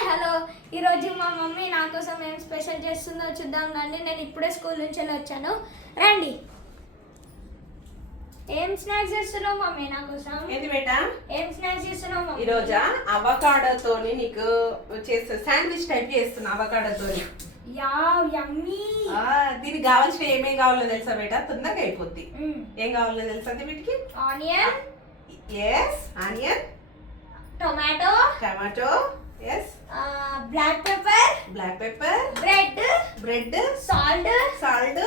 Hi hello ఈరోజు మా mummy నా కోసం ఏం స్పెషల్ చేస్తుందో చూద్దాం రండి. నేను ఇప్పుడే స్కూల్ నుంచి వచ్చాను. రండి. ఏం స్నాక్స్ చేస్తున్నావు మమ్మీ నా కోసం? ఏంది బేటా? ఏం స్నాక్స్ చేస్తున్నావు మమ్మీ? ఈ రోజా అవకాడోతోని నీకు చేస్తా శాండ్విచ్ టైప్ చేస్తున్నా అవకాడోతోని. యావ్ యమ్మీ. దీనికి కావాల్సిన ఏమేం కావాలో తెలుసా బేటా? తొందరగా అయిపోద్ది. ఏం కావాలో తెలుసా వీటికి? Onion. Yes onion. Tomato. Tomato. Yes. Black pepper. Black pepper. Bread. Bread. Salt. Salt.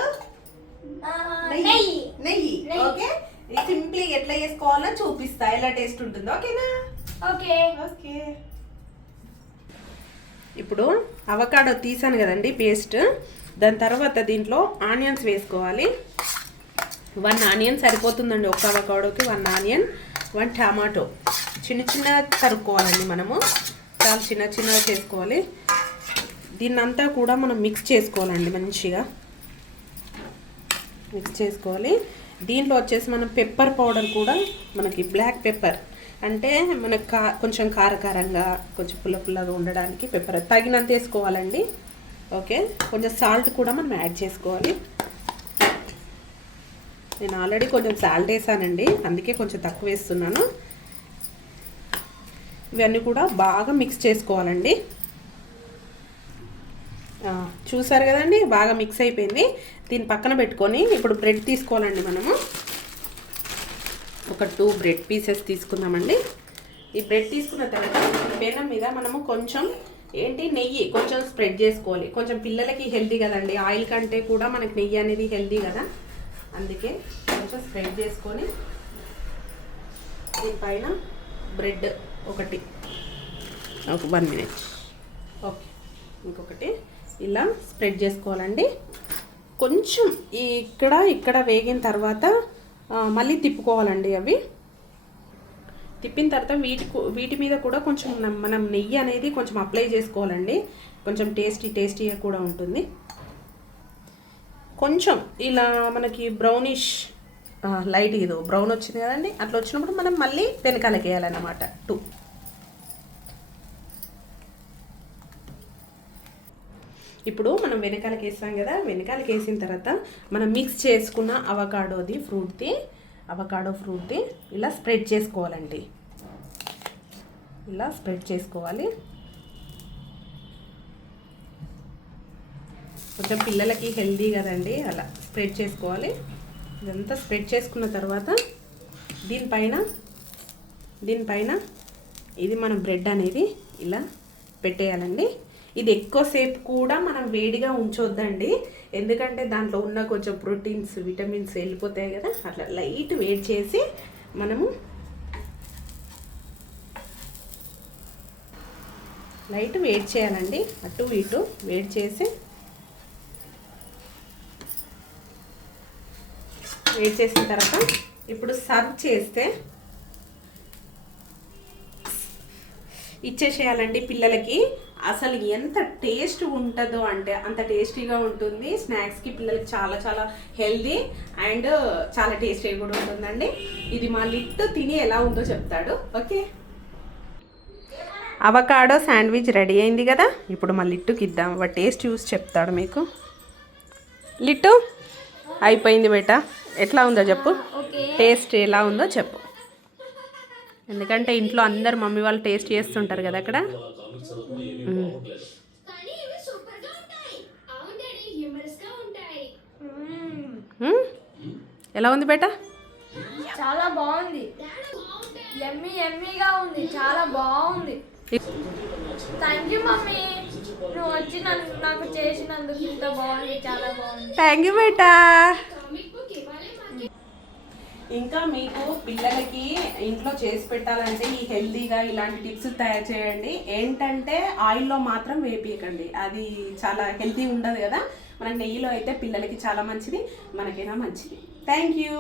నెయ్యి. నెయ్యి. ఓకే, సింప్లీ ఎట్లా చేసుకోవాలో చూపిస్తా, ఎలా టేస్ట్ ఉంటుందో. ఓకేనా? ఓకే. ఓకే. ఇప్పుడు అవకాడో తీసాను కదండి పేస్ట్. దాని తర్వాత దీంట్లో ఆనియన్స్ వేసుకోవాలి. 1 ఆనియన్ సరిపోతుందండి. ఒక అవకాడోకి 1 ఆనియన్, 1 టమాటో చిన్న చిన్న తరుక్కోవాలండి. మనము చాలా చిన్న చిన్నగా చేసుకోవాలి. దీన్నంతా కూడా మనం మిక్స్ చేసుకోవాలండి. మంచిగా మిక్స్ చేసుకోవాలి. దీంట్లో వచ్చేసి మనం పెప్పర్ పౌడర్ కూడా, మనకి బ్లాక్ పెప్పర్ అంటే మనకు కొంచెం కారకారంగా, కొంచెం పుల్ల పుల్లగా ఉండడానికి పెప్పర్ తగినంత వేసుకోవాలండి. ఓకే, కొంచెం సాల్ట్ కూడా మనం యాడ్ చేసుకోవాలి. నేను ఆల్రెడీ కొంచెం సాల్ట్ వేసానండి, అందుకే కొంచెం తక్కువ వేస్తున్నాను. ఇవన్నీ కూడా బాగా మిక్స్ చేసుకోవాలండి. చూసారు కదండి, బాగా మిక్స్ అయిపోయింది. దీన్ని పక్కన పెట్టుకొని ఇప్పుడు బ్రెడ్ తీసుకోవాలండి. మనము ఒక 2 బ్రెడ్ పీసెస్ తీసుకుందామండి. ఈ బ్రెడ్ తీసుకున్న తర్వాత పెనం మీద మనము కొంచెం నెయ్యి కొంచెం స్ప్రెడ్ చేసుకోవాలి. కొంచెం పిల్లలకి హెల్తీ కదండి, ఆయిల్ కంటే కూడా మనకి నెయ్యి అనేది హెల్తీ కదా, అందుకే కొంచెం స్ప్రెడ్ చేసుకొని దీనిపైన బ్రెడ్ ఒకటి, ఒక 1 మినిట్. ఓకే, ఇంకొకటి ఇలా స్ప్రెడ్ చేసుకోవాలండి. కొంచెం ఇక్కడ వేగిన తర్వాత మళ్ళీ తిప్పుకోవాలండి. అవి తిప్పిన తర్వాత వీటి మీద కూడా కొంచెం మనం నెయ్యి అనేది కొంచెం అప్లై చేసుకోవాలండి. కొంచెం టేస్టీగా కూడా ఉంటుంది. కొంచెం ఇలా మనకి బ్రౌనిష్ లైట్ ఇది బ్రౌన్ వచ్చింది కదండి, అట్లా వచ్చినప్పుడు మనం మళ్ళీ వెనకాలకి వేయాలన్నమాట. 2 ఇప్పుడు మనం వెనకాలకి వేసాం కదా, వెనకాలకి వేసిన తర్వాత మనం మిక్స్ చేసుకున్న అవకాడో ఫ్రూట్ది ఇలా స్ప్రెడ్ చేసుకోవాలండి. ఇలా స్ప్రెడ్ చేసుకోవాలి. కొంచెం పిల్లలకి హెల్దీ కదండి, అలా స్ప్రెడ్ చేసుకోవాలి. ఇదంతా స్ప్రెడ్ చేసుకున్న తర్వాత దీనిపైన ఇది మనం బ్రెడ్ అనేది ఇలా పెట్టేయాలండి. ఇది ఎక్కువసేపు కూడా మనం వేడిగా ఉంచొద్దండి, ఎందుకంటే దాంట్లో ఉన్న కొంచెం ప్రోటీన్స్, విటమిన్స్ వెళ్ళిపోతాయి కదా. అట్లా లైట్ వేడి చేసి మనము లైట్ వేడి చేయాలండి. అటు ఇటు వేడి చేసి వేడి చేసిన తర్వాత ఇప్పుడు సర్వ్ చేస్తే ఇచ్చేసేయాలండి పిల్లలకి. అసలు ఎంత టేస్ట్ ఉంటుందో అంటే అంత టేస్టీగా ఉంటుంది. స్నాక్స్కి పిల్లలకి చాలా చాలా హెల్దీ అండ్ చాలా టేస్టీగా కూడా ఉంటుందండి. ఇది మా లిట్టు తిని ఎలా ఉందో చెప్తాడు. ఓకే, అవకాడో శాండ్విచ్ రెడీ అయింది కదా. ఇప్పుడు మా లిట్టుకి ఇద్దాం, వాడు టేస్ట్ చూసి చెప్తాడు మీకు. లిట్టు అయిపోయింది బేటా, ఎట్లా ఉందో చెప్పు, టేస్ట్ ఎలా ఉందో చెప్పు. ఎందుకంటే ఇంట్లో అందరు మమ్మీ వాళ్ళు టేస్ట్ చేస్తుంటారు కదా అక్కడ. ఎలా ఉంది బేటా? చాలా బాగుంది, యమ్మీగా ఉంది, చాలా బాగుంది. థ్యాంక్ యూ మమ్మీ, నువ్వు వచ్చి నాకు చేసినందుకు. ఇంత బాగుంది, చాలా బాగుంది. థ్యాంక్ యూ బేటా. ఇంకా మీకు పిల్లలకి ఇంట్లో చేసి పెట్టాలంటే ఈ హెల్తీగా ఇలాంటి టిప్స్ తయారు చేయండి. ఏంటంటే ఆయిల్లో మాత్రం వేపియకండి, అది చాలా హెల్తీ ఉండదు కదా. మన నెయ్యిలో అయితే పిల్లలకి చాలా మంచిది, మనకైనా మంచిది. Thank you.